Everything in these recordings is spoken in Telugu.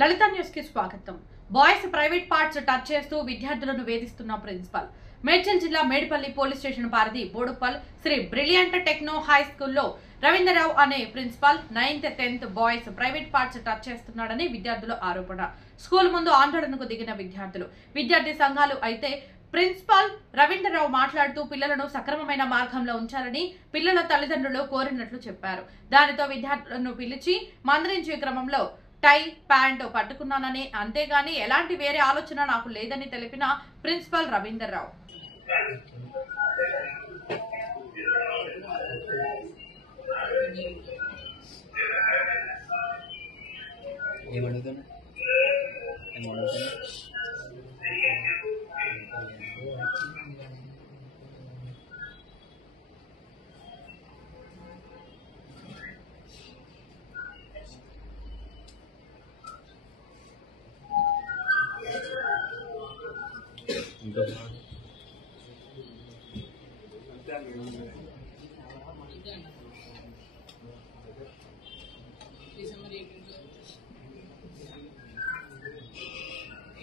లలిత న్యూస్ కి స్వాగతం. బాయ్స్ ప్రైవేట్ పార్ట్స్ టచ్ చేస్తూ విద్యార్థులను వేధిస్తున్న ప్రిన్సిపల్. మేడ్చల్ జిల్లా మేడిపల్లి పోలీస్ స్టేషన్ పరిధి Boduppal Sri Brilliant Techno High స్కూల్లో రవీంద్రరావు అనే principal 9th 10th boys private parts touch చేస్తున్నాడని విద్యార్థుల ఆరోపణ. స్కూల్ ముందు ఆందోళనకు దిగిన విద్యార్థి సంఘాలు అయితే ప్రిన్సిపాల్ రవీంద్రరావు మాట్లాడుతూ పిల్లలను సక్రమమైన మార్గంలో ఉంచాలని పిల్లల తల్లిదండ్రులు కోరినట్లు చెప్పారు. దానితో విద్యార్థులను పిలిచి మందలించే క్రమంలో టై ప్యాంట్ పట్టుకున్నానని, అంతేగాని ఎలాంటి వేరే ఆలోచన నాకు లేదని తెలిపిన principal Ravindrarao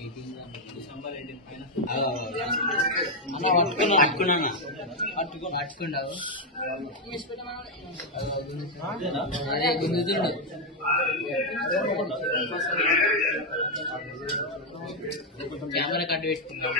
December 18 camera cut पेट्टुकुन्ना